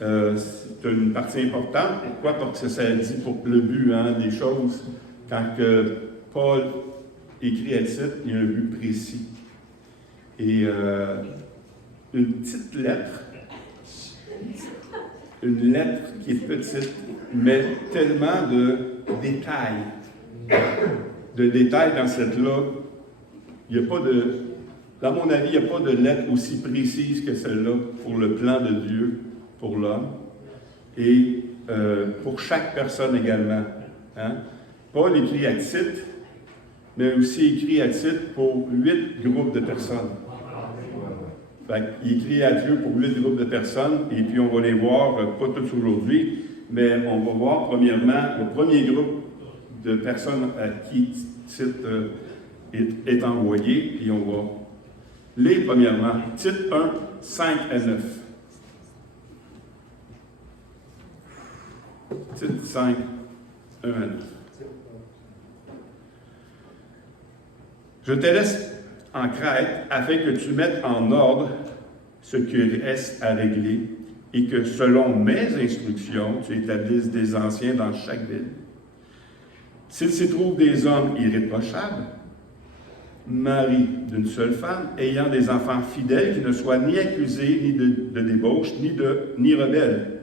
c'est une partie importante. Pourquoi? Parce que ça dit pour le but des choses. Quand que Paul écrit à Tite, il y a un but précis. Et une petite lettre, une lettre qui est petite, mais tellement de détails. De détails dans cette là. Il n'y a pas de, dans mon avis, il n'y a pas de lettre aussi précise que celle-là pour le plan de Dieu, pour l'homme, et pour chaque personne également. Hein? Paul écrit à Tite, mais aussi écrit à Tite pour 8 groupes de personnes. Il écrit à Dieu pour 8 groupes de personnes, et puis on va les voir, pas tous aujourd'hui, mais on va voir premièrement le premier groupe de personnes à qui Tite est envoyé, et on va lire premièrement Tite 1, 5 à 9. Tite 5, 1 à 9. Je te laisse en Crète afin que tu mettes en ordre ce qui reste à régler et que, selon mes instructions, tu établisses des anciens dans chaque ville. S'il s'y trouve des hommes irréprochables, mari d'une seule femme, ayant des enfants fidèles qui ne soient ni accusés ni de débauche, ni rebelles.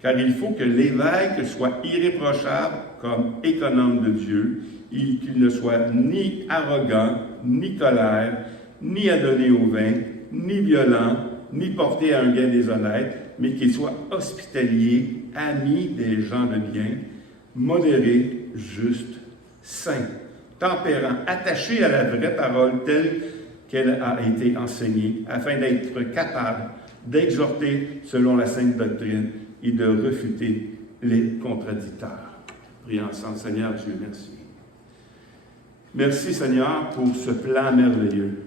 Car il faut que l'évêque soit irréprochable comme économe de Dieu, et qu'il ne soit ni arrogant, ni colère, ni adonné au vin, ni violent, ni porté à un gain déshonnête, mais qu'il soit hospitalier, ami des gens de bien, modéré, juste, saint, tempérant, attaché à la vraie parole telle qu'elle a été enseignée, afin d'être capable d'exhorter selon la sainte doctrine et de refuter les contradicteurs. Prions ensemble. Seigneur Dieu, merci. Merci Seigneur pour ce plan merveilleux.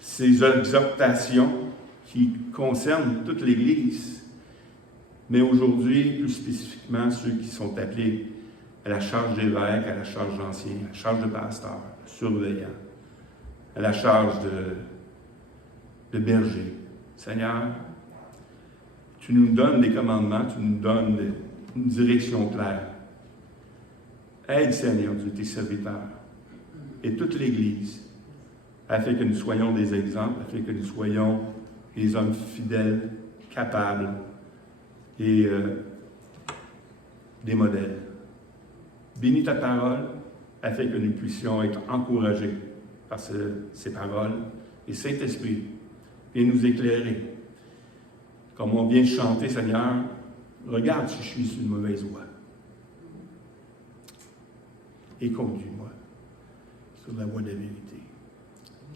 Ces exhortations qui concernent toute l'Église, mais aujourd'hui, plus spécifiquement, ceux qui sont appelés à la charge d'évêque, à la charge d'ancien, à la charge de pasteur, de surveillant, à la charge de berger. Seigneur, tu nous donnes des commandements, tu nous donnes une direction claire. Aide, Seigneur Dieu, tes serviteurs et toute l'Église, afin que nous soyons des exemples, afin que nous soyons des hommes fidèles, capables et des modèles. Bénis ta parole, afin que nous puissions être encouragés par ces paroles. Et Saint-Esprit, viens nous éclairer. Comme on vient de chanter, Seigneur, regarde si je suis sur une mauvaise voie. Et conduis-moi sur la voie de la vérité.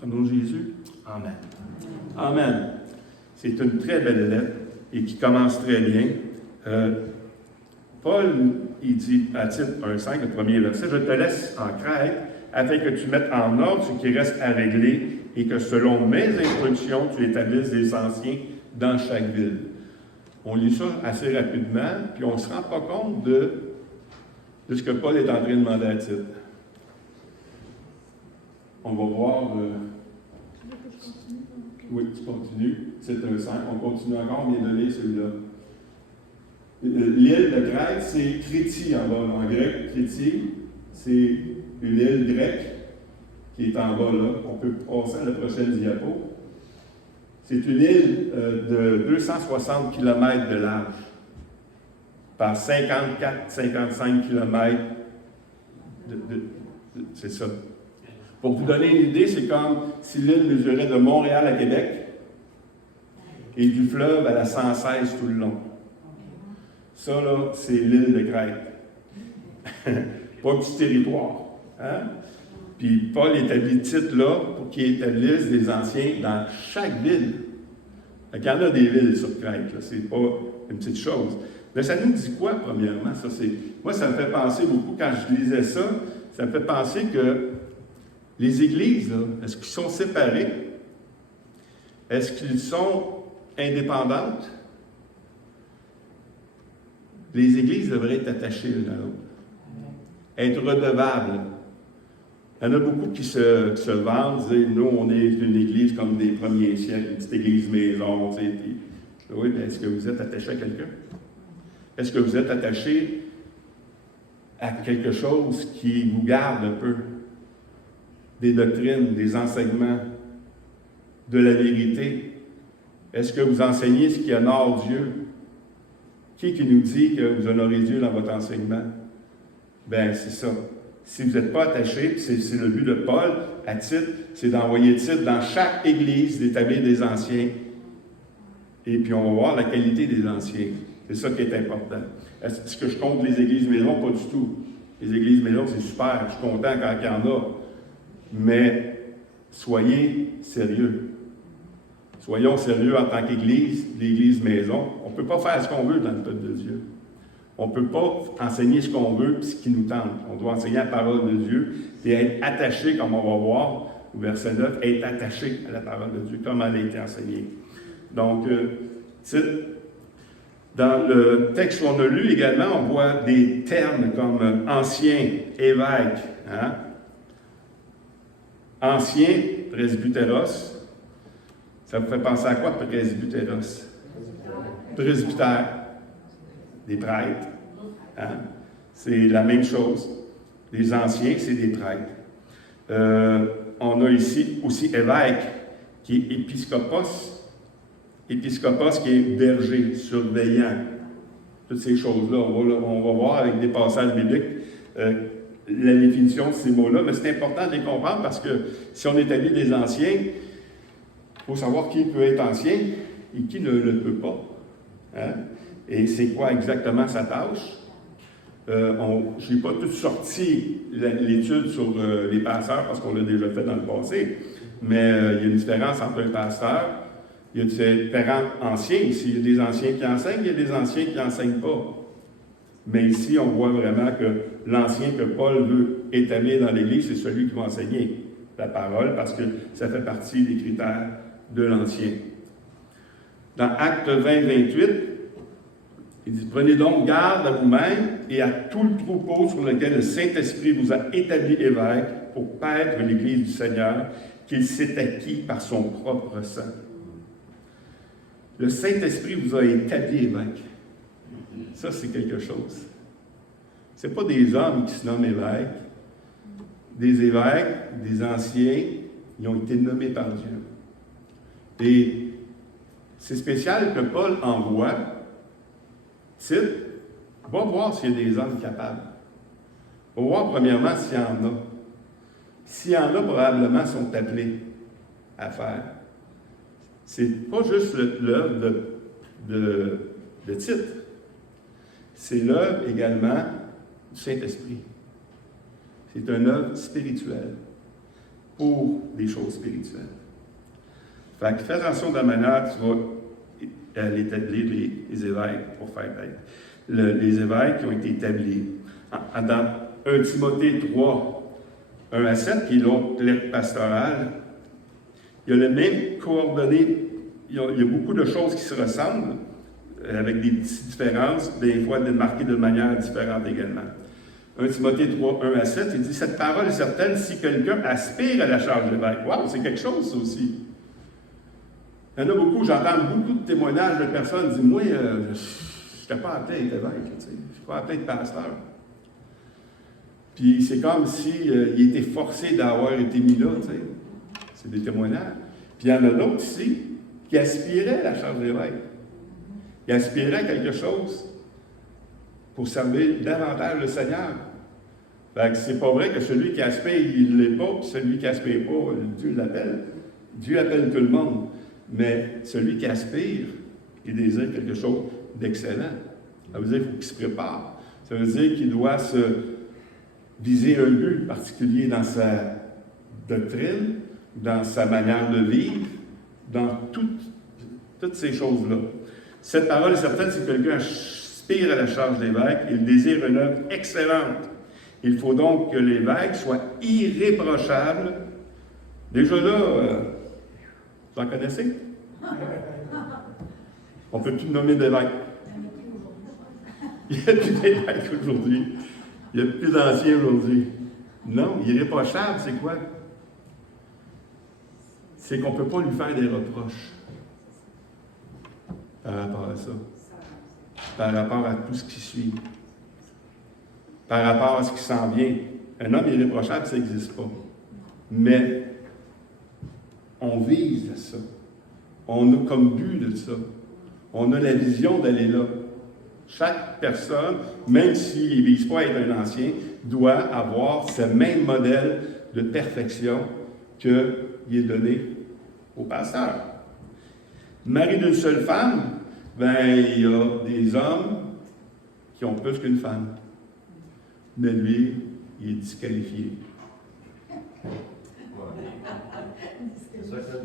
Au nom de Jésus, Amen. Amen. C'est une très belle lettre et qui commence très bien. Paul, il dit à Tite 1,5, le premier verset, « Je te laisse en Crète afin que tu mettes en ordre ce qui reste à régler et que selon mes instructions, tu établisses des anciens dans chaque ville. » On lit ça assez rapidement, puis on ne se rend pas compte de ce que Paul est en train de demander à Tite. On va voir... Oui, tu continues. C'est un 5. On continue encore, bien donné celui-là. L'île de Crète, c'est Crétie en bas. En grec, Crétie, c'est une île grecque qui est en bas là. On peut passer à la prochaine diapo. C'est une île de 260 km de large par 54-55 km c'est ça. Pour vous donner une idée, c'est comme si l'île mesurait de Montréal à Québec et du fleuve à la 116 tout le long. Ça, là, c'est l'île de Crète. Pas un petit territoire. Hein? Puis Paul établit Tite là pour qu'il établisse des anciens dans chaque ville. Il y en a des villes sur Crète, là. C'est pas une petite chose. Mais ça nous dit quoi, premièrement? Moi, ça me fait penser beaucoup, quand je lisais ça, ça me fait penser que les églises, là, est-ce qu'ils sont séparés? Est-ce qu'ils sont indépendantes? Les églises devraient être attachées l'une à l'autre. Être redevables. Il y en a beaucoup qui se vantent, disent, nous, on est une église comme des premiers siècles, une petite église maison, tu sais, puis Oui, mais est-ce que vous êtes attaché à quelqu'un? Est-ce que vous êtes attaché à quelque chose qui vous garde un peu des doctrines, des enseignements, de la vérité? Est-ce que vous enseignez ce qui honore Dieu? Qui nous dit que vous honorez Dieu dans votre enseignement? Ben, c'est ça. Si vous n'êtes pas attaché, c'est le but de Paul, à Tite, c'est d'envoyer Tite dans chaque église, d'établir des anciens. Et puis, on va voir la qualité des anciens. C'est ça qui est important. Est-ce que je compte les églises maisons? Pas du tout. Les églises maisons, c'est super. Je suis content quand il y en a. Mais soyez sérieux. Soyons sérieux en tant qu'Église, l'Église maison. On ne peut pas faire ce qu'on veut dans le peuple de Dieu. On ne peut pas enseigner ce qu'on veut et ce qui nous tente. On doit enseigner la parole de Dieu et être attaché, comme on va voir au verset 9, être attaché à la parole de Dieu, comme elle a été enseignée. Donc, dans le texte qu'on a lu également, on voit des termes comme ancien, évêque, hein? Ancien, presbytéros. Ça vous fait penser à quoi, presbytéros? Presbytère. Des prêtres. Hein? C'est la même chose. Les anciens, c'est des prêtres. On a ici aussi évêque, qui est épiscopos. Épiscopos qui est berger, surveillant. Toutes ces choses-là. On va voir avec des passages bibliques la définition de ces mots-là, mais c'est important de les comprendre parce que si on établit des anciens, il faut savoir qui peut être ancien et qui ne le peut pas. Hein? Et c'est quoi exactement sa tâche? Je n'ai pas tout sorti l'étude sur les pasteurs parce qu'on l'a déjà fait dans le passé, mais il y a une différence entre un pasteur, il y a différents anciens ici. Il y a des anciens qui enseignent, il y a des anciens qui n'enseignent pas. Mais ici, on voit vraiment que l'ancien que Paul veut établir dans l'Église, c'est celui qui va enseigner la parole parce que ça fait partie des critères de l'ancien. Dans Actes 20-28, il dit « Prenez donc garde à vous-même et à tout le troupeau sur lequel le Saint-Esprit vous a établi évêque pour paître l'Église du Seigneur qu'il s'est acquis par son propre sang. » Le Saint-Esprit vous a établi évêque. Ça, c'est quelque chose. Ce n'est pas des hommes qui se nomment évêques. Des évêques, des anciens, ils ont été nommés par Dieu. Et c'est spécial que Paul envoie Tite, va voir s'il y a des hommes capables. Va voir premièrement s'il y en a. S'il y en a, probablement sont appelés à faire. C'est pas juste l'œuvre de Tite. C'est l'œuvre également du Saint-Esprit. C'est une œuvre spirituelle pour des choses spirituelles. Fait que fais attention de la manière tu vas établir les évêques pour faire être. Les évêques qui ont été établis. Dans 1 Timothée 3, 1 à 7, qui est l'autre lettre pastorale, il y a les mêmes coordonnées. Il y a beaucoup de choses qui se ressemblent, avec des petites différences, des fois marquées de manière différente également. 1 Timothée 3, 1 à 7, il dit « Cette parole est certaine si quelqu'un aspire à la charge d'évêque. » Wow, c'est quelque chose, ça aussi. Il y en a beaucoup, j'entends beaucoup de témoignages de personnes qui disent « Moi, je n'étais pas appelé à être évêque, je ne suis pas appelé à être pasteur. » Puis c'est comme s'il était forcé d'avoir été mis là, tu sais. C'est des témoignages. Puis il y en a d'autres ici qui aspiraient à la charge d'évêque. Ils aspiraient à quelque chose pour servir davantage le Seigneur. Fait que c'est pas vrai que celui qui aspire, il ne l'est pas, puis celui qui aspire pas, Dieu l'appelle. Dieu appelle tout le monde. Mais celui qui aspire, il désire quelque chose d'excellent. Ça veut dire qu'il faut qu'il se prépare. Ça veut dire qu'il doit se viser un but particulier dans sa doctrine, dans sa manière de vivre, dans toutes ces choses-là. Cette parole est certaine, si quelqu'un aspire à la charge d'évêque, il désire une œuvre excellente. Il faut donc que l'évêque soit irréprochable. Déjà là, vous en connaissez? On ne peut plus nommer d'évêque. Il n'y a plus d'évêque aujourd'hui. Il n'y a plus d'anciens aujourd'hui. Non, irréprochable, c'est quoi? C'est qu'on ne peut pas lui faire des reproches. par rapport à ça, par rapport à tout ce qui suit, par rapport à ce qui s'en vient. Un homme irréprochable, ça n'existe pas. Mais on vise à ça. On a comme but de ça. On a la vision d'aller là. Chaque personne, même s'il ne vise pas à être un ancien, doit avoir ce même modèle de perfection qu'il est donné au pasteur. Mari d'une seule femme, ben il y a des hommes qui ont plus qu'une femme. Mais lui, il est disqualifié.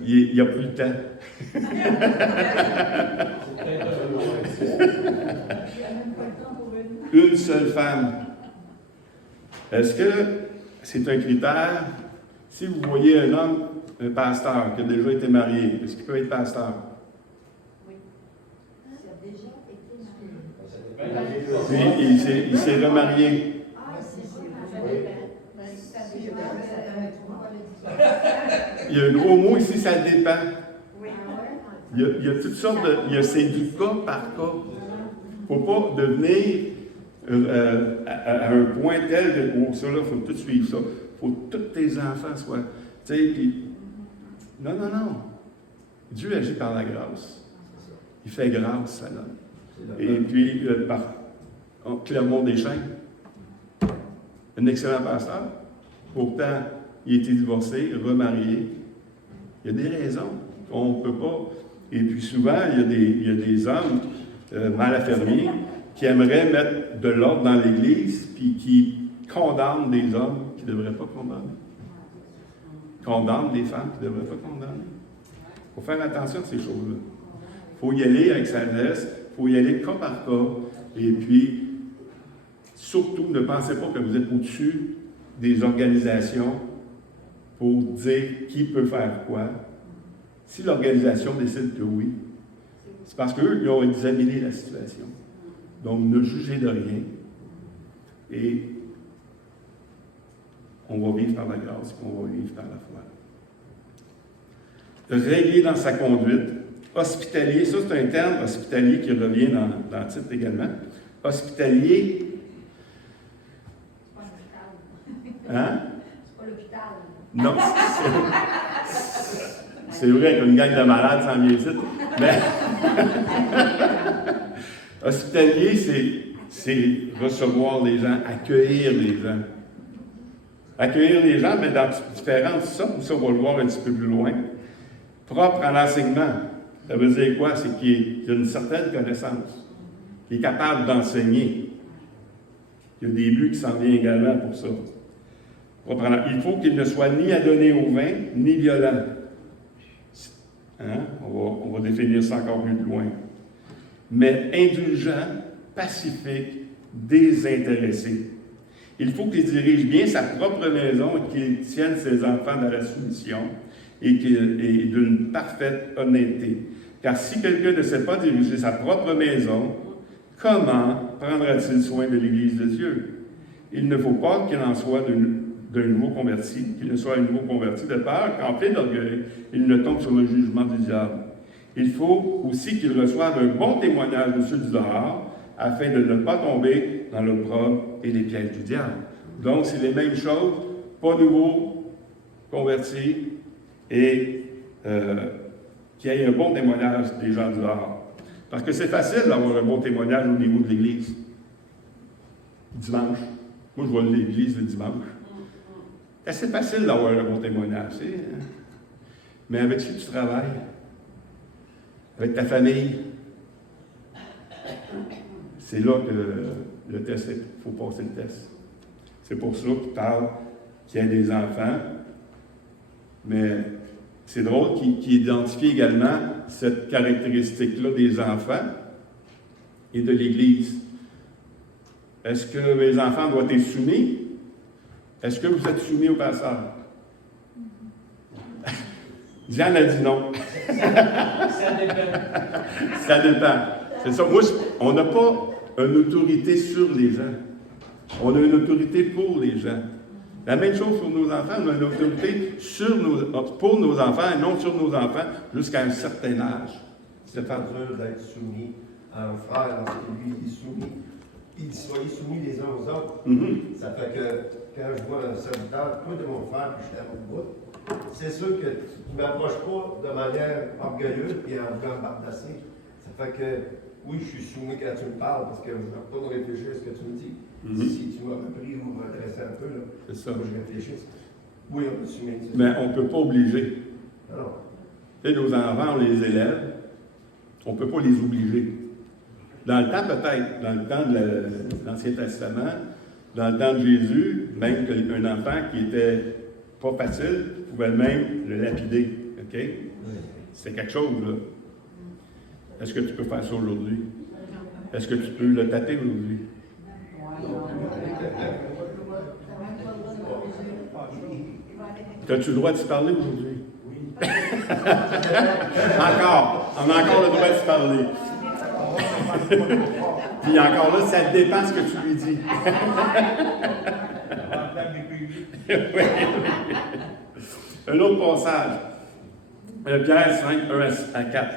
Il n'y a plus le temps. Une seule femme. Est-ce que c'est un critère? Si vous voyez un homme, un pasteur, qui a déjà été marié, est-ce qu'il peut être pasteur? Oui. Il a déjà été marié. Puis il s'est remarié. Il y a un gros mot ici, ça dépend. Il y a toutes sortes de... C'est du cas par cas. Il ne faut pas devenir à un point tel que, oh, ça là, il faut tout suivre ça. Il faut que tous tes enfants soient... Tu sais, puis... Non. Dieu agit par la grâce. Il fait grâce à l'homme. Et puis, par Clermont-des-Chênes, un excellent pasteur. Pourtant, il a été divorcé, remarié. Il y a des raisons. On ne peut pas. Et puis souvent, il y a des hommes mal affermis qui aimeraient mettre de l'ordre dans l'Église puis qui condamnent des hommes qui ne devraient pas condamner. Condamnent des femmes qui ne devraient pas condamner. Il faut faire attention à ces choses-là. Il faut y aller avec sagesse, il faut y aller cas par cas. Et puis, surtout, ne pensez pas que vous êtes au-dessus des organisations pour dire qui peut faire quoi. Si l'organisation décide que oui, c'est parce qu'eux, ils ont examiné la situation. Donc, ne jugez de rien. Et on va vivre par la grâce, on va vivre par la foi. Régler dans sa conduite. Hospitalier, ça c'est un terme hospitalier qui revient dans le titre également. Hospitalier. Hein? C'est pas l'hôpital. Non, c'est vrai qu'une gang de malades s'en vient ici. Mais hospitalier, c'est recevoir les gens, accueillir les gens. Accueillir les gens, mais dans différentes sortes, ça on va le voir un petit peu plus loin. Propre à l'enseignement. Ça veut dire quoi? C'est qu'il a une certaine connaissance, qu'il est capable d'enseigner. Il y a des buts qui s'en viennent également pour ça. Il faut qu'il ne soit ni adonné au vin, ni violent. Hein? On va définir ça encore plus loin. Mais indulgent, pacifique, désintéressé. Il faut qu'il dirige bien sa propre maison et qu'il tienne ses enfants dans la soumission et d'une parfaite honnêteté. Car si quelqu'un ne sait pas diriger sa propre maison, comment prendra-t-il soin de l'Église de Dieu? Il ne faut pas qu'il en soit d'un nouveau converti, qu'il ne soit un nouveau converti de peur qu'empli d'orgueil, il ne tombe sur le jugement du diable. Il faut aussi qu'il reçoive un bon témoignage de ceux du dehors, afin de ne pas tomber dans l'opprobre et les pièges du diable. Donc, c'est les mêmes choses, pas nouveau converti, et qu'il y ait un bon témoignage des gens du dehors. Parce que c'est facile d'avoir un bon témoignage au niveau de l'Église. Dimanche. Moi, je vois l'Église le dimanche. C'est assez facile d'avoir un bon témoignage, tu sais. Mais avec qui tu travailles? Avec ta famille? C'est là que le test, il faut passer le test. C'est pour ça qu'il parle qu'il y a des enfants, mais c'est drôle qu'il identifie également cette caractéristique-là des enfants et de l'Église. Est-ce que les enfants doivent être soumis? Est-ce que vous êtes soumis au pasteur? Diane a dit non. Ça dépend. Ça dépend. C'est ça. Moi, on n'a pas une autorité sur les gens. On a une autorité pour les gens. La même chose sur nos enfants, on a une autorité pour nos enfants et non sur nos enfants jusqu'à un certain âge. c'est pas dur d'être soumis à un frère lorsque lui il est soumis. Soyez soumis les uns aux autres. Ça fait que quand je vois un serviteur, toi de mon frère, puis je t'aime au bout, c'est sûr que tu ne m'approches pas de manière orgueilleuse et en voulant me bardasser. Ça fait que, oui, je suis soumis quand tu me parles parce que je retourne réfléchir à ce que tu me dis. Si tu m'as repris ou m'adressé un peu, là, C'est ça. faut que je réfléchisse. Oui, on est soumis. Mais on ne peut pas obliger. Alors, Tu sais, nos enfants, on les élève, on ne peut pas les obliger. Dans le temps, peut-être, dans le temps de l'Ancien Testament, dans le temps de Jésus, même qu'un enfant qui était pas facile pouvait même le lapider. OK? C'est quelque chose, là. Est-ce que tu peux faire ça aujourd'hui? Est-ce que tu peux le taper aujourd'hui? As-tu le droit de se parler aujourd'hui? Oui. Encore. On a encore le droit de se parler. Puis encore là, ça dépend ce que tu lui dis. Un autre passage. Pierre 5, 1 à 4.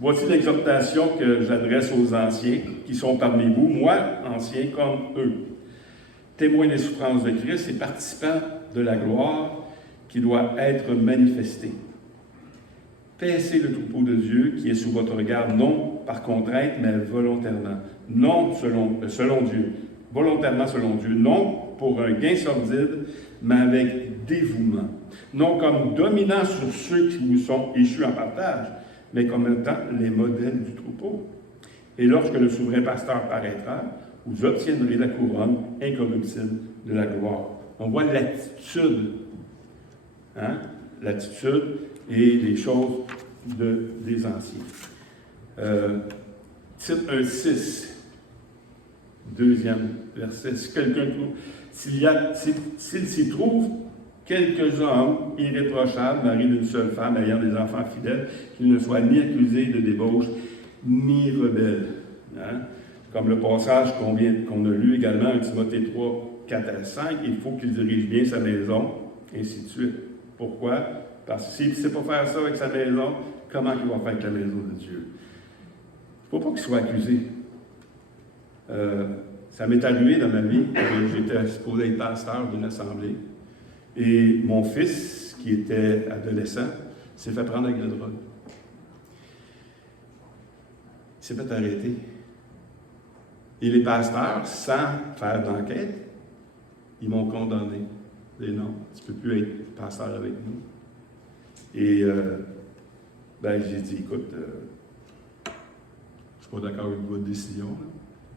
Voici l'exhortation que j'adresse aux anciens qui sont parmi vous, moi, anciens comme eux, témoins des souffrances de Christ et participants de la gloire qui doit être manifestée. Paissez le troupeau de Dieu qui est sous votre regard, non par contrainte, mais volontairement. Non selon Dieu. Volontairement selon Dieu. Non pour un gain sordide, mais avec dévouement. Non comme dominant sur ceux qui vous sont échus en partage, mais comme étant les modèles du troupeau. Et lorsque le souverain pasteur paraîtra, vous obtiendrez la couronne incorruptible de la gloire. On voit l'attitude. Hein? L'attitude et les choses des anciens. Titre 1,6, deuxième verset. Si quelqu'un trouve, s'il s'y trouve quelques hommes irréprochables, mariés d'une seule femme, ayant des enfants fidèles, qu'ils ne soient ni accusés de débauche, ni rebelles. Hein? Comme le passage qu'on a lu également, 1 Timothée 3, 4 à 5, il faut qu'il dirige bien sa maison, ainsi de suite. Pourquoi? Parce que s'il ne sait pas faire ça avec sa maison, comment il va faire avec la maison de Dieu? Il ne faut pas qu'il soit accusé. Ça m'est arrivé dans ma vie, j'étais supposé être pasteur d'une assemblée, et mon fils, qui était adolescent, s'est fait prendre avec la drogue. Il s'est fait arrêter. Et les pasteurs, sans faire d'enquête, ils m'ont condamné. Ils ont dit non, tu ne peux plus être pasteur avec nous. Et j'ai dit, écoute, je ne suis pas d'accord avec votre décision. Là.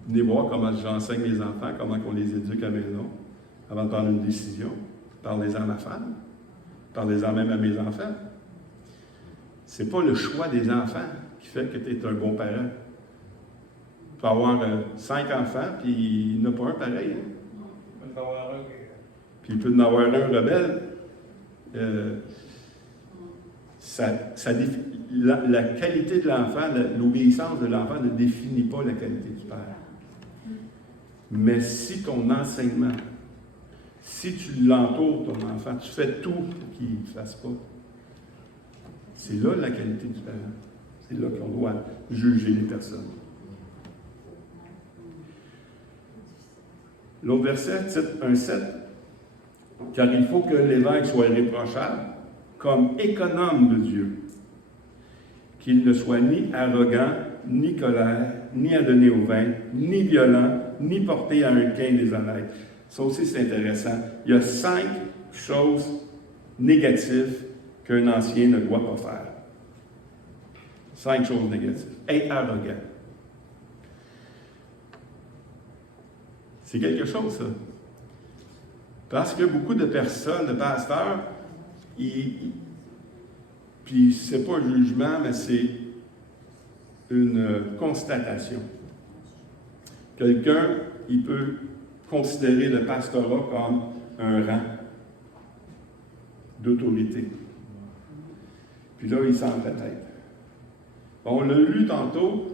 Venez voir comment j'enseigne mes enfants, comment on les éduque à la maison, avant de prendre une décision. Parlez-en à ma femme, parlez-en même à mes enfants. Ce n'est pas le choix des enfants qui fait que tu es un bon parent. Tu peux avoir 5 enfants, puis il n'y en a pas un pareil. Hein? Puis il peut y en avoir un rebelle. La qualité de l'enfant, l'obéissance de l'enfant ne définit pas la qualité du père. Mais si ton enseignement, si tu l'entoures, ton enfant, tu fais tout pour qu'il ne fasse pas, c'est là la qualité du parent. C'est là qu'on doit juger les personnes. L'autre verset, titre 1,7. Car il faut que l'évêque soit irréprochable, comme économe de Dieu, qu'il ne soit ni arrogant, ni colère, ni à donner au vin, ni violent, ni porté à un gain déshonnête. Ça aussi, c'est intéressant. Il y a 5 choses négatives qu'un ancien ne doit pas faire. 5 choses négatives. Être arrogant. C'est quelque chose, ça. Parce que beaucoup de personnes, de pasteurs, puis c'est pas un jugement, mais c'est une constatation. Quelqu'un, il peut considérer le pastorat comme un rang d'autorité. Puis là, il s'en fait tête. On l'a lu tantôt,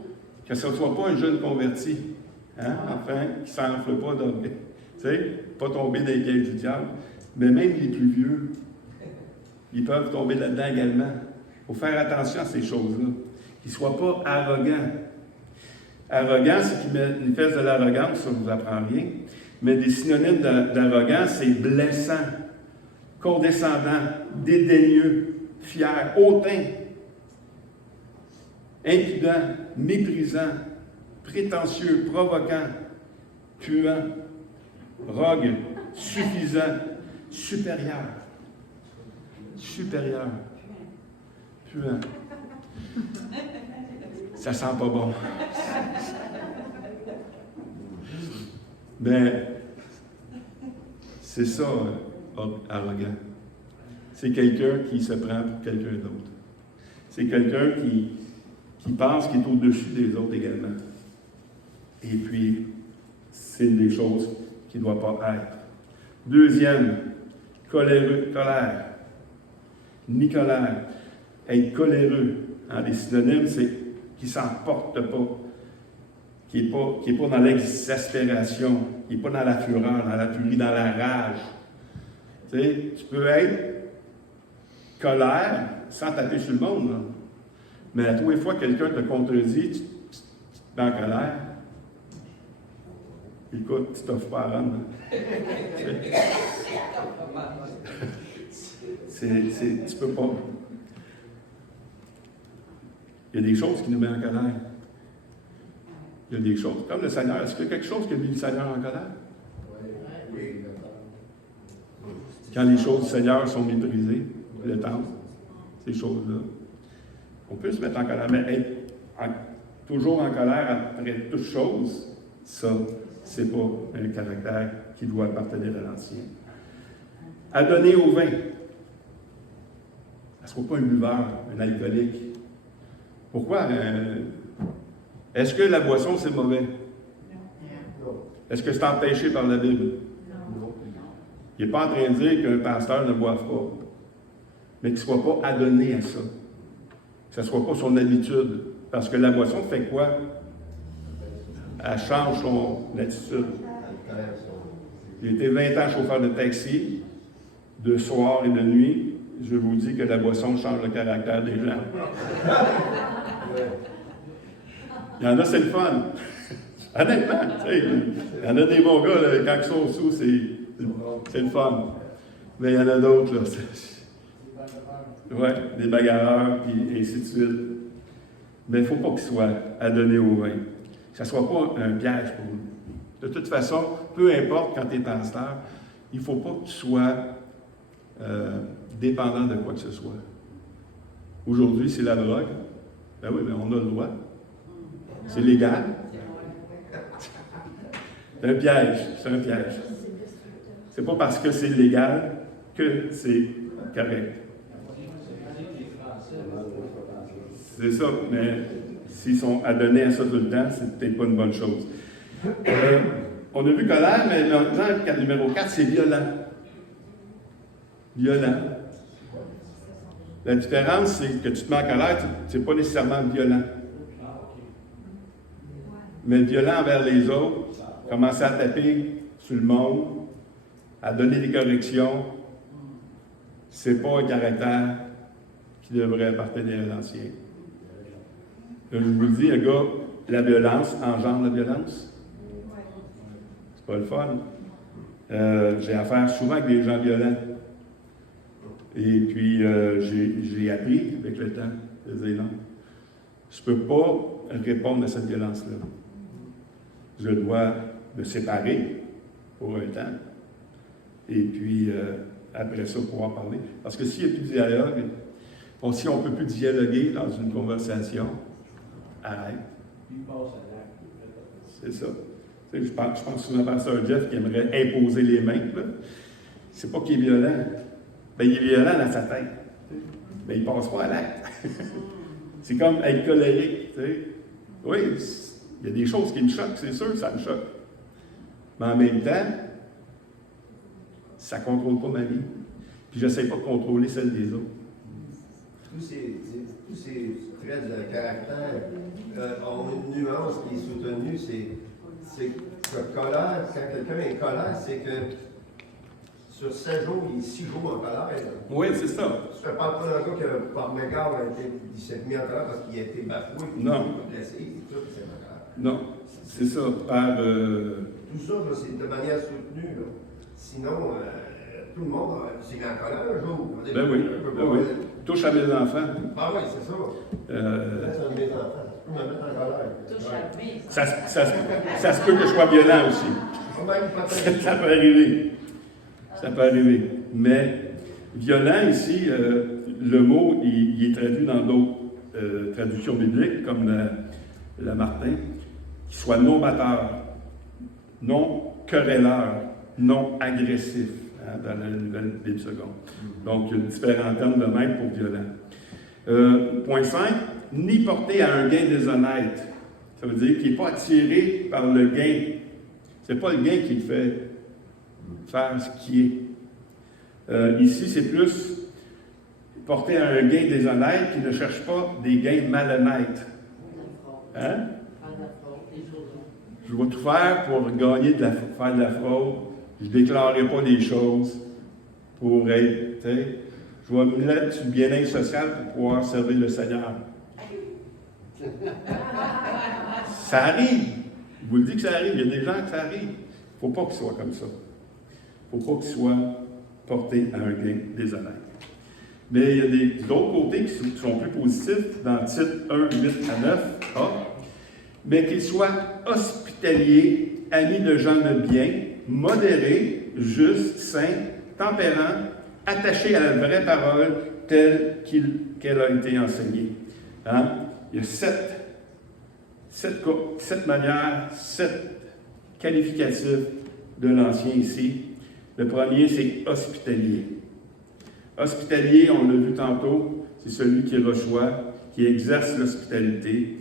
que ce ne soit pas un jeune converti, hein, enfin, qui ne s'enfle pas d'orgueil. Tu sais, pas tomber dans les pièges du diable, mais même les plus vieux, ils peuvent tomber là-dedans également. Il faut faire attention à ces choses-là. qu'il ne soit pas arrogant. Arrogant, c'est qu'il manifeste de l'arrogance, ça ne vous apprend rien. Mais des synonymes d'arrogance, c'est blessant, condescendant, dédaigneux, fier, hautain, impudent, méprisant, prétentieux, provoquant, puant, rogue, suffisant, supérieur. Supérieur. Puant. Ça sent pas bon. Mais c'est ça, arrogant. C'est quelqu'un qui se prend pour quelqu'un d'autre. C'est quelqu'un qui pense qu'il est au-dessus des autres également. Et puis, c'est des choses qui ne doivent pas être. Deuxième, coléreux, colère. Ni colère. Être coléreux. Hein, les synonymes, c'est qui ne s'emporte pas, qui n'est pas dans l'exaspération, qui n'est pas dans la fureur, dans la furie, dans la rage. Tu sais, tu peux être colère sans taper sur le monde, là. Mais à tous les fois que quelqu'un te contredit, tu te mets en colère. Écoute, tu t'offres pas à rendre. Tu peux pas. Il y a des choses qui nous mettent en colère. Il y a des choses, comme le Seigneur. Est-ce qu'il y a quelque chose qui a mis le Seigneur en colère? Oui. Quand les choses du Seigneur sont méprisées, le temps, ces choses-là. On peut se mettre en colère, mais être toujours en colère après toute chose, ça, c'est pas un caractère qui doit appartenir à l'ancien. À donner au vin. Ne soit pas un buveur, un alcoolique. Pourquoi? Est-ce que la boisson, c'est mauvais? Non. Est-ce que c'est empêché par la Bible? Non. Il n'est pas en train de dire qu'un pasteur ne boive pas, mais qu'il ne soit pas adonné à ça. Que ce ne soit pas son habitude. Parce que la boisson fait quoi? Elle change son attitude. J'ai été 20 ans chauffeur de taxi, de soir et de nuit. Je vous dis que la boisson change le caractère des gens. Il y en a, c'est le fun. Honnêtement, il y en a des bons gars, là, quand ils sont sous, c'est le fun. Mais il y en a d'autres, là. Ouais, des bagarreurs, puis ainsi de suite. Mais il ne faut pas qu'ils soient adonnés au vin. Que ça ne soit pas un piège pour nous. De toute façon, peu importe quand tu es en star, il ne faut pas que tu sois dépendant de quoi que ce soit. Aujourd'hui, c'est la drogue. Ben oui, mais on a le droit. C'est légal. C'est un piège. C'est un piège. C'est pas parce que c'est légal que c'est correct. C'est ça, mais s'ils sont adonnés à ça tout le temps, c'est peut-être pas une bonne chose. On a vu colère, mais maintenant, le numéro 4, c'est violent. Violent. La différence, c'est que tu te mets en colère, c'est pas nécessairement violent. Mais violent envers les autres, commencer à taper sur le monde, à donner des corrections, c'est pas un caractère qui devrait appartenir à l'ancien. Je vous le dis, un gars, la violence engendre la violence. C'est pas le fun. J'ai affaire souvent avec des gens violents. Et puis, j'ai appris avec le temps de dire non. Je ne peux pas répondre à cette violence-là. Je dois me séparer pour un temps. Et puis, après ça, pouvoir parler. Parce que s'il n'y a plus de dialogue, si on ne peut plus dialoguer dans une conversation, arrête. C'est ça. Tu sais, je pense souvent à Pasteur Jeff qui aimerait imposer les mains. C'est pas qu'il est violent. Ben, il est violent dans sa tête. Mais il ne passe pas à l'acte. C'est comme être colérique. Tu sais. Oui, il y a des choses qui me choquent, c'est sûr, ça me choque. Mais en même temps, ça ne contrôle pas ma vie. Puis je n'essaie pas de contrôler celle des autres. Tous ces traits de caractère ont une nuance qui est soutenue. C'est que colère, quand quelqu'un est en colère, c'est que sur 7 jours, il est 6 jours en colère. Oui, c'est ça. te parle pas d'un gars que par mégarde il s'est mis en colère parce qu'il a été bafoué, puis Non. il a blessé, et tout, c'est ma colère. Non, c'est ça. Par, Tout ça, là, c'est de manière soutenue. Là. Sinon, tout le monde s'est mis en colère un jour. ben oui, ben oui. Touche à mes enfants. Ah oui, c'est ça. C'est un de mes enfants. Je peux me mettre en colère. Touche à vie. Ça se peut que je sois violent aussi. Même peut-être. Ça peut arriver. Ça peut arriver. Mais violent ici, le mot, il est traduit dans d'autres traductions bibliques, comme la Martin, qu'il soit non batteur, non querelleur, non agressif, hein, dans la nouvelle Bible seconde. Donc, il y a différents termes de même pour violent. Point 5, ni porté à un gain déshonnête. Ça veut dire qu'il n'est pas attiré par le gain. Ce n'est pas le gain qui le fait faire ce qui est. Ici, c'est plus porté à un gain déshonnête qui ne cherche pas des gains malhonnêtes. Hein? Je vais tout faire pour gagner faire de la fraude. Je ne déclarerai pas des choses pour être. Je vais me mettre sur le bien-être social pour pouvoir servir le Seigneur. Ça arrive. Je vous le dis que ça arrive. Il y a des gens que ça arrive. Il ne faut pas qu'ils soient comme ça. Il ne faut pas qu'ils soient portés à un gain déshonnête. Mais il y a d'autres côtés qui sont plus positifs dans Tite 1, 8 à 9a. Mais qu'ils soient hospitaliers, amis de gens de bien, modérés, justes, saints, tempérants, attachés à la vraie parole telle qu'elle a été enseignée. Hein? Il y a sept manières, 7 qualificatifs de l'Ancien ici. Le premier, c'est hospitalier. Hospitalier, on l'a vu tantôt, c'est celui qui reçoit, qui exerce l'hospitalité.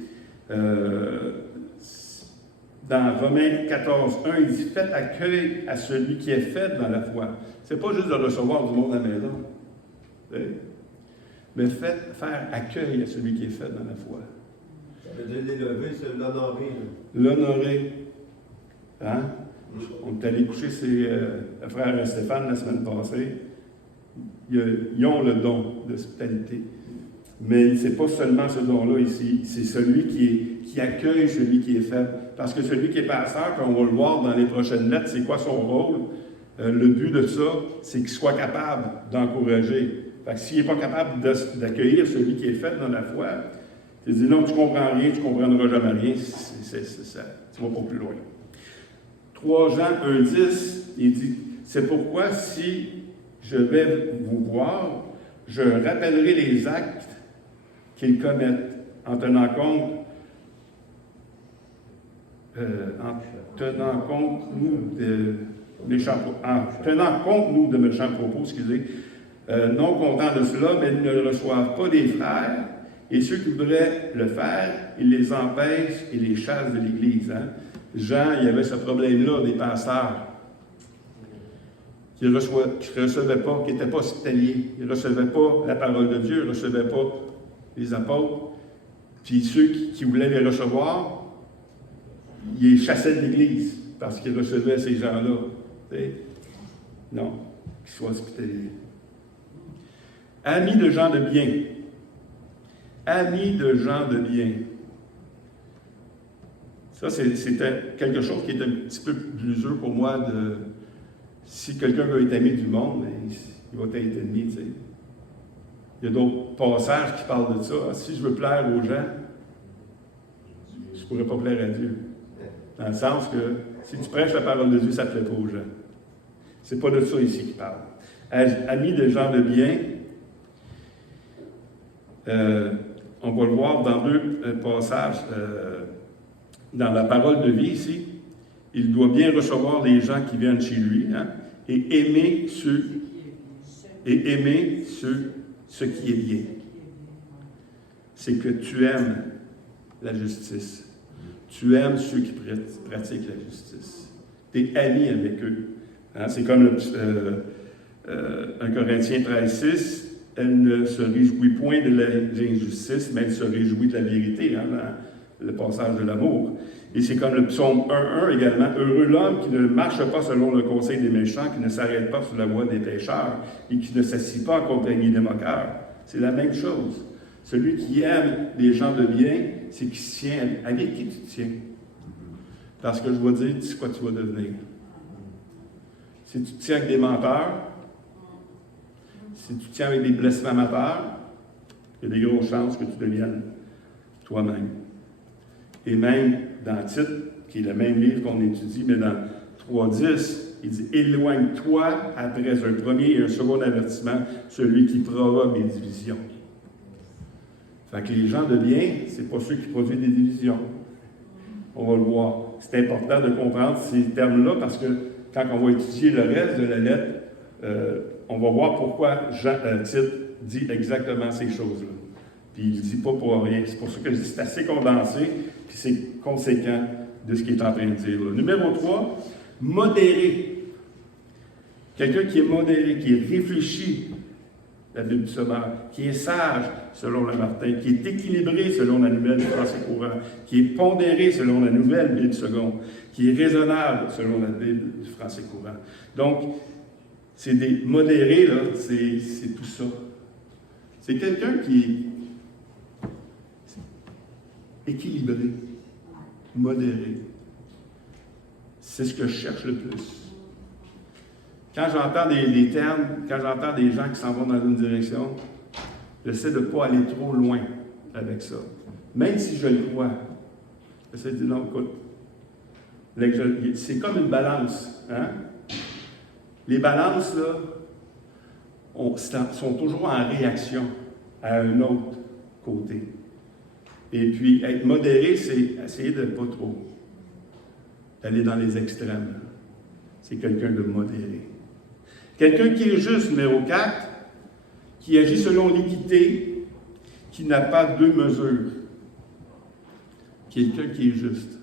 Dans Romains 14, 1, il dit « Faites accueil à celui qui est faible dans la foi ». Ce n'est pas juste de recevoir du monde à la maison, mais faites faire accueil à celui qui est faible dans la foi. Ça veut dire l'élever, c'est l'honorer. L'honorer. Hein? On est allé coucher le frère Stéphane la semaine passée. Ils ont le don d'hospitalité. Mais ce n'est pas seulement ce don-là ici, c'est celui qui accueille celui qui est faible. Parce que celui qui est pasteur, comme on va le voir dans les prochaines lettres, c'est quoi son rôle? Le but de ça, c'est qu'il soit capable d'encourager. Fait que s'il n'est pas capable d'accueillir celui qui est faible dans la foi, il dit non, tu ne comprends rien, tu ne comprendras jamais rien, tu ne vas pas plus loin. 3 Jean 1,10, il dit, c'est pourquoi si je vais vous voir, je rappellerai les actes qu'ils commettent en tenant compte nous de méchants propos, excusez, non contents de cela, mais ils ne reçoivent pas des frères, et ceux qui voudraient le faire, ils les empêchent et les chassent de l'Église. Hein? Jean, il y avait ce problème-là des pasteurs qui ne recevaient pas, qui n'étaient pas hospitaliers, ils ne recevaient pas la parole de Dieu, ils ne recevaient pas les apôtres, puis ceux qui voulaient les recevoir, ils les chassaient de l'Église parce qu'ils recevaient ces gens-là. Non, qu'ils soient hospitaliers. Amis de gens de bien. Amis de gens de bien. Ça, c'était quelque chose qui était un petit peu plus dur pour moi de... Si quelqu'un veut être ami du monde, il va être ennemi, tu sais. Il y a d'autres passages qui parlent de ça. Si je veux plaire aux gens, je ne pourrais pas plaire à Dieu. Dans le sens que si tu prêches la parole de Dieu, ça ne plaît pas aux gens. C'est pas de ça ici qu'il parle. Amis de gens de bien, on va le voir dans 2 passages dans la parole de vie ici. Il doit bien recevoir les gens qui viennent chez lui, hein, et aimer ce qui est bien. C'est que tu aimes la justice. Tu aimes ceux qui pratiquent la justice. Tu es ami avec eux. Hein? C'est comme 1 Corinthiens 13, 6, elle ne se réjouit point de l'injustice, mais elle se réjouit de la vérité. Hein? le passage de l'amour. Et c'est comme le psaume 1.1 également. Heureux l'homme qui ne marche pas selon le conseil des méchants, qui ne s'arrête pas sur la voie des pécheurs et qui ne s'assied pas en compagnie des moqueurs. C'est la même chose. Celui qui aime les gens de bien, c'est qui se tient avec qui tu te tiens. Parce que je vais te dire, tu sais quoi tu vas devenir. Si tu te tiens avec des menteurs, si tu te tiens avec des blasphémateurs, il y a des grosses chances que tu deviennes toi-même. Et même dans Tite, qui est le même livre qu'on étudie, mais dans 3.10, il dit « Éloigne-toi après un premier et un second avertissement, celui qui provoque des divisions. » Fait que les gens de bien, c'est pas ceux qui produisent des divisions. On va le voir. C'est important de comprendre ces termes-là parce que quand on va étudier le reste de la lettre, on va voir pourquoi Tite dit exactement ces choses-là. Puis il ne dit pas pour rien. C'est pour ça que c'est assez condensé, puis c'est conséquent de ce qu'il est en train de dire. Là. Numéro 3, modéré. Quelqu'un qui est modéré, qui est réfléchi, la Bible du Sommeur, qui est sage, selon le Martin, qui est équilibré, selon la nouvelle du français courant, qui est pondéré, selon la nouvelle Bible seconde, qui est raisonnable, selon la Bible du français courant. Donc, c'est des modérés, là, c'est tout ça. C'est quelqu'un qui est équilibré, modéré. C'est ce que je cherche le plus. Quand j'entends des termes, quand j'entends des gens qui s'en vont dans une direction, j'essaie de ne pas aller trop loin avec ça. Même si je le crois, j'essaie de dire non, écoute, c'est comme une balance. Hein? Les balances, là, sont toujours en réaction à un autre côté. Et puis, être modéré, c'est essayer de ne pas trop aller dans les extrêmes. C'est quelqu'un de modéré. Quelqu'un qui est juste, numéro 4, qui agit selon l'équité, qui n'a pas deux mesures. Quelqu'un qui est juste.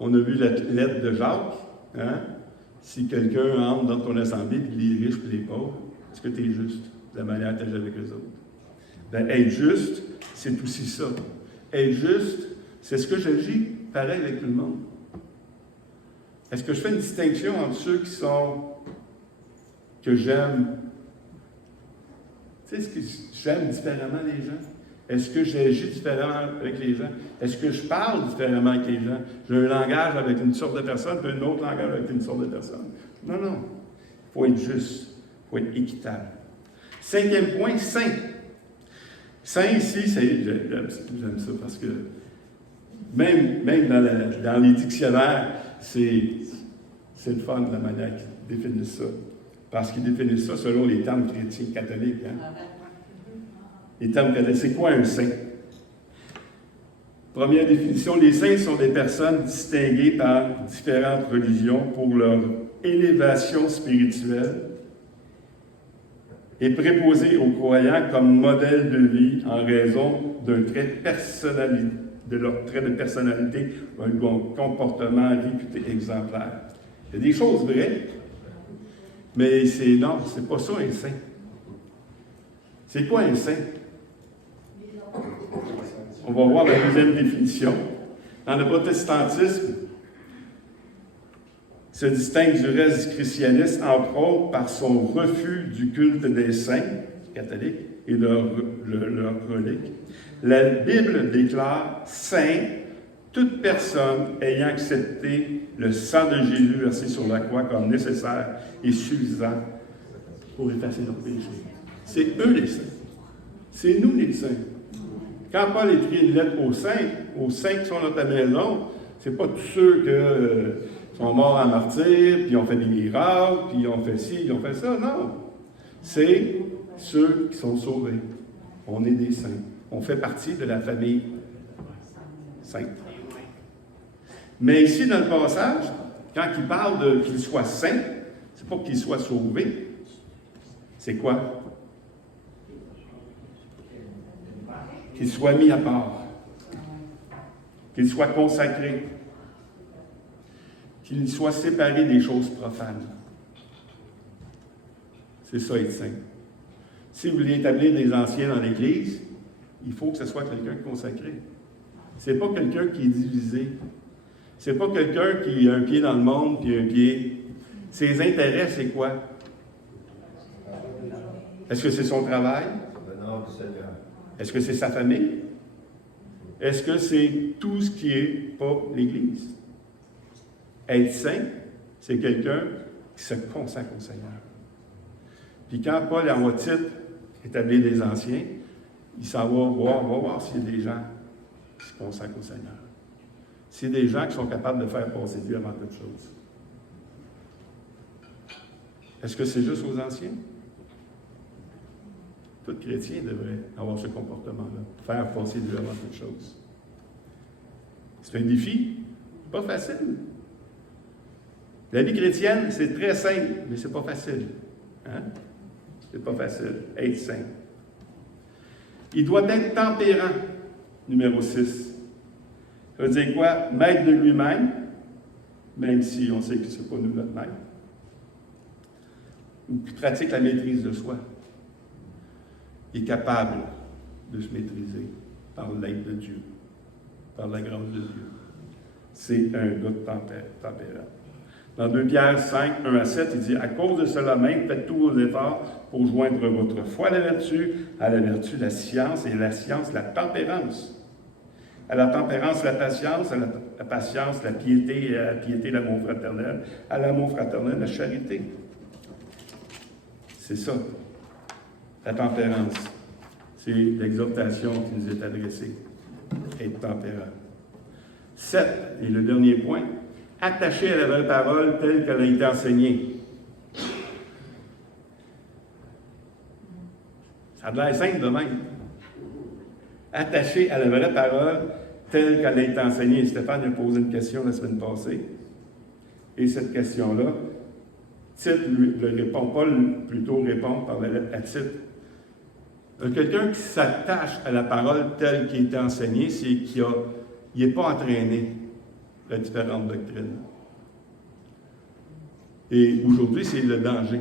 On a vu la lettre de Jacques. Hein? Si quelqu'un entre dans ton assemblée, puis les riches et les pauvres, est-ce que tu es juste de la manière dont tu agis avec eux autres? Bien, être juste, c'est aussi ça. Être juste, c'est ce que j'agis pareil avec tout le monde. Est-ce que je fais une distinction entre ceux que j'aime? Tu sais, est-ce que j'aime différemment les gens? Est-ce que j'agis différemment avec les gens? Est-ce que je parle différemment avec les gens? J'ai un langage avec une sorte de personne, puis un autre langage avec une sorte de personne. Non, non. Il faut être juste. Il faut être équitable. 5e point, saint. Saint ici, j'aime ça parce que même dans les dictionnaires, c'est le fun de la manière qu'ils définissent ça. Parce qu'ils définissent ça selon les termes chrétiens catholiques. Hein? Les termes catholiques, c'est quoi un saint? Première définition, les saints sont des personnes distinguées par différentes religions pour leur élévation spirituelle et préposées aux croyants comme modèle de vie en raison d'un trait de personnalité, de leur trait de personnalité, un comportement réputé exemplaire. Il y a des choses vraies, mais non, c'est pas ça un saint. C'est quoi un saint? On va voir la deuxième définition. Dans le protestantisme, se distingue du reste du christianisme, entre autres, par son refus du culte des saints catholiques et de leurs reliques. La Bible déclare « Saint, toute personne ayant accepté le sang de Jésus versé sur la croix comme nécessaire et suffisant pour effacer leurs péchés. » C'est eux les saints. C'est nous les saints. Quand Paul écrit une lettre aux saints qui sont dans ta maison, c'est pas tous ceux qui sont morts en martyr, puis ont fait des miracles, puis ils ont fait ci, ils ont fait ça. Non. C'est ceux qui sont sauvés. On est des saints. On fait partie de la famille sainte. Mais ici, dans le passage, quand il parle qu'il soit saint, c'est pas qu'il soit sauvé. C'est quoi? Qu'il soit mis à part. Qu'il soit consacré. Qu'il soit séparé des choses profanes. C'est ça être saint. Si vous voulez établir des anciens dans l'Église, il faut que ce soit quelqu'un de consacré. Ce n'est pas quelqu'un qui est divisé. Ce n'est pas quelqu'un qui a un pied dans le monde puis un pied. Ses intérêts, c'est quoi? Est-ce que c'est son travail? L'honneur du Seigneur. Est-ce que c'est sa famille? Est-ce que c'est tout ce qui n'est pas l'Église? Être saint, c'est quelqu'un qui se consacre au Seigneur. Puis quand Paul envoie Tite établir des anciens, il s'en va voir s'il y a des gens qui se consacrent au Seigneur. S'il y a des gens qui sont capables de faire passer Dieu avant toute chose. Est-ce que c'est juste aux anciens? Tout chrétien devrait avoir ce comportement-là, faire passer Dieu avant toute chose. C'est un défi, pas facile. La vie chrétienne, c'est très simple, mais c'est pas facile. Hein? C'est pas facile, être saint. Il doit être tempérant, numéro 6. Ça veut dire quoi? Maître de lui-même, même si on sait que ce n'est pas nous notre maître. Ou qui pratique la maîtrise de soi. Il est capable de se maîtriser par l'aide de Dieu, par la grâce de Dieu. C'est un gars de tempérant. Dans 2 Pierre 5, 1 à 7, il dit « À cause de cela même, faites tous vos efforts pour joindre votre foi à la vertu la science, et à la science la tempérance. À la tempérance la patience, à la patience la piété, et à la piété l'amour fraternel, à l'amour fraternel la charité. » C'est ça, la tempérance. C'est l'exhortation qui nous est adressée. Être tempérant. 7, et le dernier point, attaché à la vraie parole telle qu'elle a été enseignée. Ça a l'air simple de même. Attaché à la vraie parole telle qu'elle a été enseignée. Stéphane a posé une question la semaine passée. Et cette question-là, Tite ne répond pas, plutôt répond par la lettre à Tite. Quelqu'un qui s'attache à la parole telle qu'elle a été enseignée, c'est qu'il n'est pas entraîné à différentes doctrines. Et aujourd'hui, c'est le danger.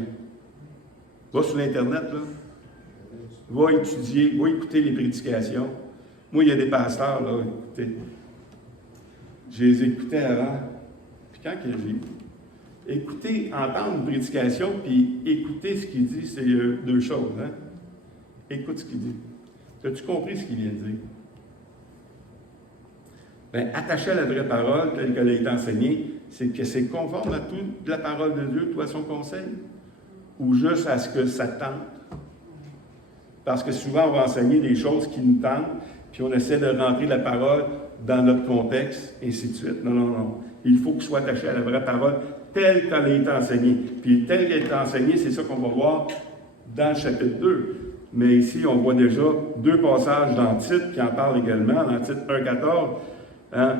Va sur l'Internet, là. Va étudier, va écouter les prédications. Moi, il y a des pasteurs, là, écoutez. Je les écoutais avant. Puis quand j'ai écouté, entendre une prédication, puis écouter ce qu'il dit, c'est deux choses, hein? Écoute ce qu'il dit. As-tu compris ce qu'il vient de dire? Bien, attaché à la vraie parole, telle qu'elle a été enseignée, c'est que c'est conforme à toute la parole de Dieu, tout à son conseil, ou juste à ce que ça tente. Parce que souvent, on va enseigner des choses qui nous tentent, puis on essaie de rentrer la parole dans notre contexte, et ainsi de suite. Non. Il faut que ce soit attaché à la vraie parole, telle qu'elle a été enseignée. Puis, telle qu'elle a été enseignée, c'est ça qu'on va voir dans le chapitre 2. Mais ici, on voit déjà 2 passages dans Tite qui en parlent également, dans Tite 1,14. Hein,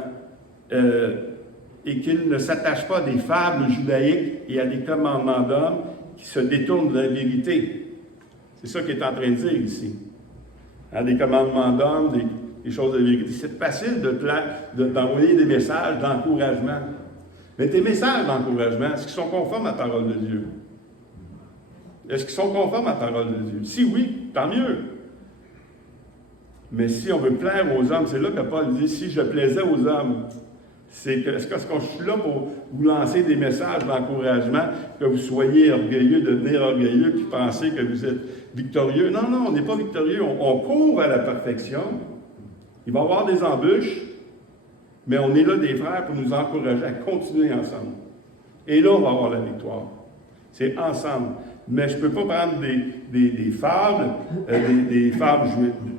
et qu'il ne s'attache pas à des fables judaïques et à des commandements d'hommes qui se détournent de la vérité. C'est ça qu'il est en train de dire ici. Hein, des commandements d'hommes, des choses de vérité. C'est facile d'envoyer des messages d'encouragement. Mais tes messages d'encouragement, est-ce qu'ils sont conformes à la parole de Dieu? Est-ce qu'ils sont conformes à la parole de Dieu? Si oui, tant mieux. Mais si on veut plaire aux hommes, c'est là que Paul dit, si je plaisais aux hommes, est-ce que je suis là pour vous lancer des messages d'encouragement, que vous soyez orgueilleux, devenir orgueilleux, puis penser que vous êtes victorieux? Non, on n'est pas victorieux, on court à la perfection. Il va y avoir des embûches, mais on est là des frères pour nous encourager à continuer ensemble. Et là, on va avoir la victoire. C'est ensemble. Mais je ne peux pas prendre des fables, des fables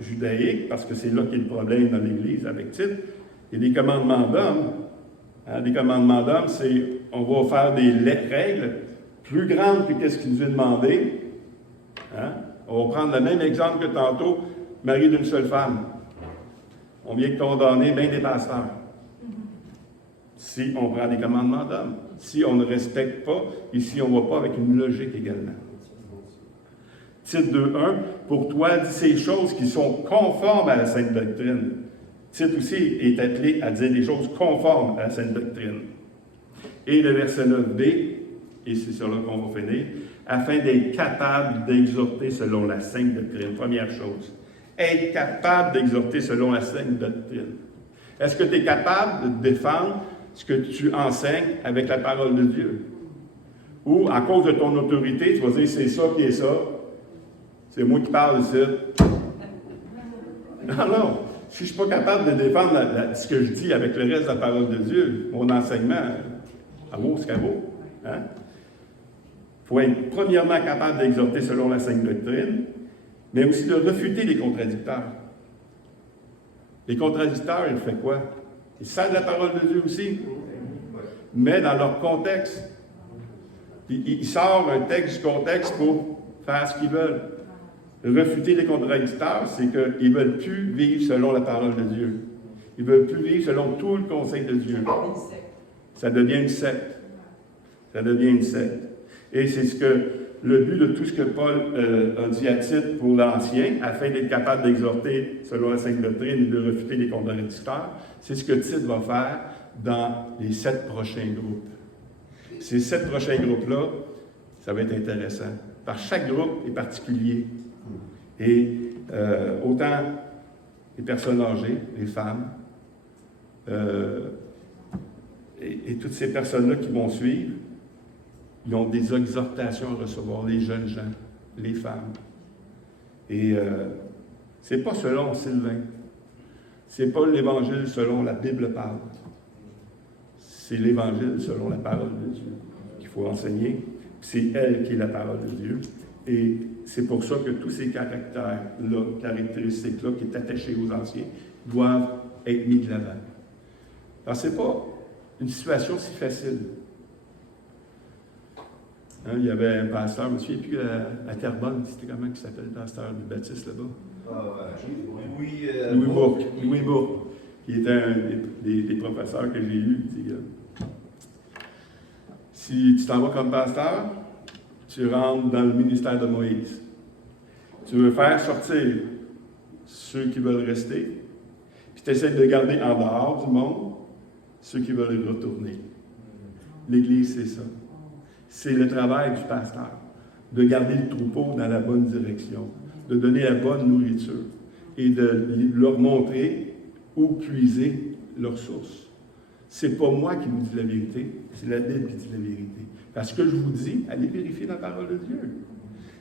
judaïques, parce que c'est là qu'est le problème dans l'Église avec Tite, et des commandements d'hommes. Hein, des commandements d'hommes, c'est on va faire des règles plus grandes que ce qu'il nous est demandé. Hein? On va prendre le même exemple que tantôt, mari d'une seule femme. On vient de condamner bien des pasteurs. Si on prend des commandements d'hommes, si on ne respecte pas, et si on ne va pas avec une logique également. Tite 2.1, pour toi, dis ces choses qui sont conformes à la sainte doctrine. Tite aussi est appelé à dire des choses conformes à la sainte doctrine. Et le verset 9b, et c'est sur là qu'on va finir, afin d'être capable d'exhorter selon la sainte doctrine. Première chose, Être capable d'exhorter selon la saine doctrine. Est-ce que tu es capable de défendre ce que tu enseignes avec la parole de Dieu? Ou, à cause de ton autorité, tu vas dire, c'est ça qui est ça. C'est moi qui parle ici. Non. Si je ne suis pas capable de défendre ce que je dis avec le reste de la parole de Dieu, mon enseignement, ça vaut ce qu'elle vaut. Hein? Il faut être premièrement capable d'exhorter selon la saine doctrine, mais aussi de refuter les contradicteurs. Les contradicteurs, ils font quoi? Ils savent la parole de Dieu aussi, mais dans leur contexte. Ils sortent un texte du contexte pour faire ce qu'ils veulent. Refuter les contradicteurs, c'est qu'ils ne veulent plus vivre selon la parole de Dieu. Ils ne veulent plus vivre selon tout le conseil de Dieu. Ça devient une secte. Ça devient une secte. Et c'est ce que le but de tout ce que Paul a dit à Tite pour l'Ancien, afin d'être capable d'exhorter selon la sainte doctrine et de refuter les contradicteurs, c'est ce que Tite va faire dans les 7 prochains groupes. Ces 7 prochains groupes-là, ça va être intéressant. Par chaque groupe est particulier. Et autant les personnes âgées, les femmes, et toutes ces personnes-là qui vont suivre, ils ont des exhortations à recevoir, les jeunes gens, les femmes. Et c'est pas selon Sylvain. C'est pas l'Évangile selon la Bible parle. C'est l'Évangile selon la parole de Dieu qu'il faut enseigner. C'est elle qui est la parole de Dieu. Et c'est pour ça que tous ces caractères-là, caractéristiques-là qui est attachées aux anciens, doivent être mis de l'avant. Alors, ce n'est pas une situation si facile. Hein, il y avait un pasteur, je ne me souviens plus, à Terrebonne, c'était comment il s'appelle le pasteur du Baptiste là-bas? Louis Bourque, qui était un des professeurs que j'ai eu. Il dit, si tu t'en vas comme pasteur, tu rentres dans le ministère de Moïse. Tu veux faire sortir ceux qui veulent rester, puis tu essaies de garder en dehors du monde ceux qui veulent y retourner. L'Église, c'est ça. C'est le travail du pasteur, de garder le troupeau dans la bonne direction, de donner la bonne nourriture et de leur montrer où puiser leurs sources. C'est pas moi qui vous dis la vérité, c'est la Bible qui dit la vérité. Parce que je vous dis, allez vérifier la parole de Dieu.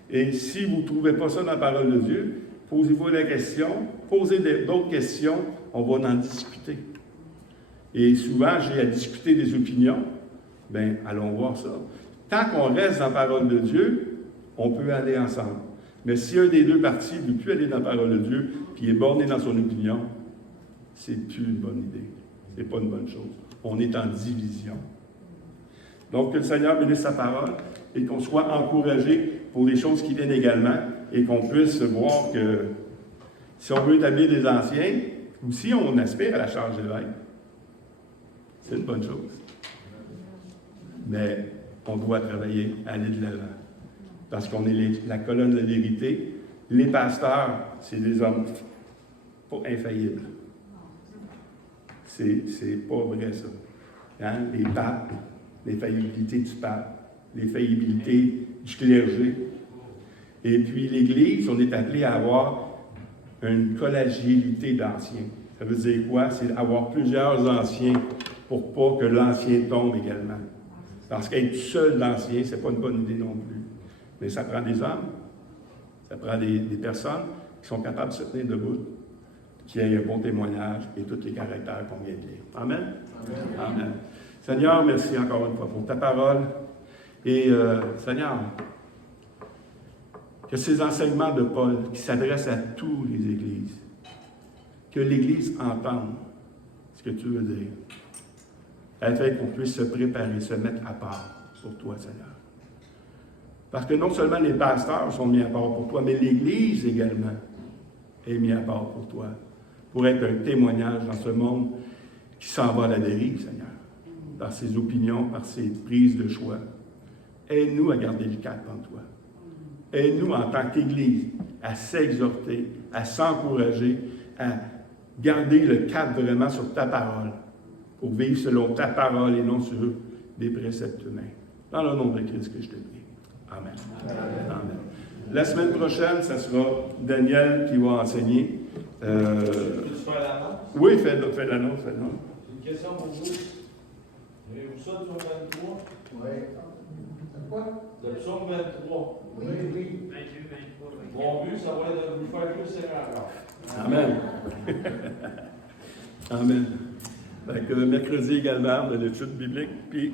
Et si vous ne trouvez pas ça dans la parole de Dieu, posez-vous la question, posez d'autres questions, on va en discuter. Et souvent, j'ai à discuter des opinions, bien, allons voir ça. Tant qu'on reste dans la parole de Dieu, on peut aller ensemble. Mais si un des deux parties ne veut plus aller dans la parole de Dieu, puis est borné dans son opinion, c'est plus une bonne idée. Ce n'est pas une bonne chose. On est en division. Donc, que le Seigneur bénisse sa parole et qu'on soit encouragé pour les choses qui viennent également et qu'on puisse voir que si on veut établir des anciens ou si on aspire à la charge d'évêque, c'est une bonne chose. Mais on doit travailler, aller de l'avant. Parce qu'on est la colonne de la vérité. Les pasteurs, c'est des hommes pas infaillibles. C'est pas vrai, ça. Hein? Les papes, l'infaillibilité du pape, l'infaillibilité du clergé. Et puis l'Église, on est appelé à avoir une collégialité d'anciens. Ça veut dire quoi? C'est avoir plusieurs anciens pour pas que l'ancien tombe également. Parce qu'être seul l'ancien, c'est pas une bonne idée non plus. Mais ça prend des hommes, ça prend des personnes qui sont capables de se tenir debout, qui aient un bon témoignage et tous les caractères qu'on vient de lire. Amen? Amen. Seigneur, merci encore une fois pour ta parole. Et Seigneur, que ces enseignements de Paul qui s'adressent à toutes les églises, que l'Église entende ce que tu veux dire, afin qu'on puisse se préparer, se mettre à part pour toi, Seigneur. Parce que non seulement les pasteurs sont mis à part pour toi, mais l'Église également est mise à part pour toi, pour être un témoignage dans ce monde qui s'en va à la dérive, Seigneur, par ses opinions, par ses prises de choix. Aide-nous à garder le cap en toi. Aide-nous en tant qu'Église à s'exhorter, à s'encourager, à garder le cap vraiment sur ta parole, pour vivre selon ta parole et non sur des préceptes humains. Dans le nom de Christ que je te prie. Amen. Amen. Amen. La semaine prochaine, ça sera Daniel qui va enseigner. Peux-tu faire l'annonce? Oui, fais l'annonce, fais l'annonce. J'ai une question pour vous. Avez-vous ça, psaume 23? Oui. Le psaume 23. Oui, oui. Mon but, ça va être de vous faire plus Seigneur encore. Amen. Amen. Fait que mercredi également, de l'étude biblique, puis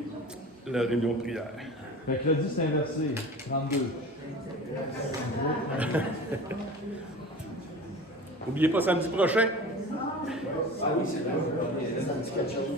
la réunion de prière. Mercredi, c'est inversé. 32. N'oubliez pas samedi prochain. Ah oui, c'est vrai. Ça me dit quelque chose.